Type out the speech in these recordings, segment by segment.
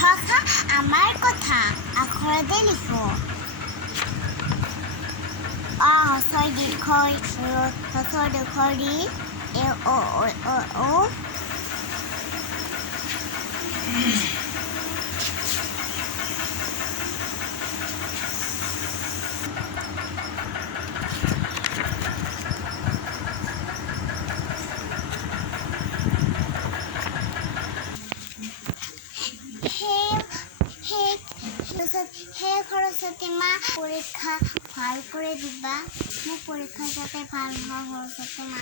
ভাষা আমাৰ কথা আখৰতে লিখো আ হছই দীৰ্ঘই হছৰ দীৰ্ঘৰ দি এ ও হে সৰস্বতী মা পৰীক্ষা ভাল কৰে দিবা মোৰ পৰীক্ষা যাতে ভাল হয় সৰস্বতী মা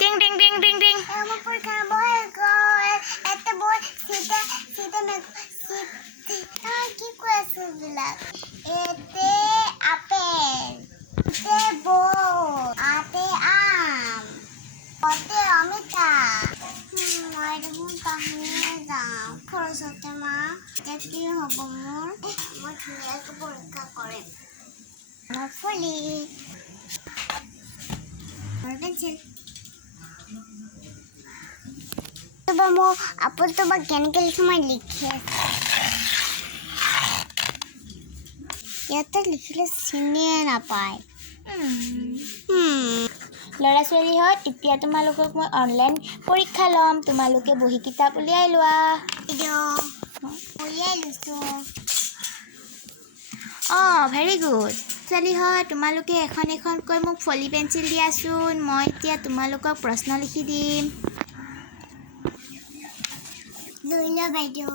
টিং টিং টিং টিং টিং আমার পরীক্ষা বই গয় এতে বই সিটা সিটা মে কি কই আছে বিলাক এতে আপেল এতে বই আতে আম অতে অমিতা মই দেখোন কাহিনীয়ে যাওঁ সৰস্বতী মা এতিয়া কি হ'ব মোৰ মই ধুনীয়াকৈ পৰীক্ষা কৰিম ফুলি পেঞ্চিল মই আপেলটো বা কেনেকৈ লিখি মই লিখি আছোঁ ইয়াতে লিখিলে চিনিয়ে নাপায় ল'ৰা ছোৱালীহঁত এতিয়া তোমালোকক মই অনলাইন পৰীক্ষা ল'ম তোমালোকে বহি কিতাপ উলিয়াই লোৱা উলিয়াই লৈছোঁ ভেৰি গুড ছোৱালীহঁত তোমালোকে এখন এখনকৈ মোক ফলি পেঞ্চিল দিয়াচোন মই এতিয়া তোমালোকক প্ৰশ্ন লিখি দিম লৈ ল বাইদেউ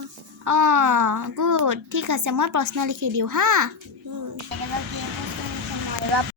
গুড ঠিক আছে মই প্ৰশ্ন লিখি দিওঁ হা কেতিয়াবা কি প্ৰশ্ন লিখে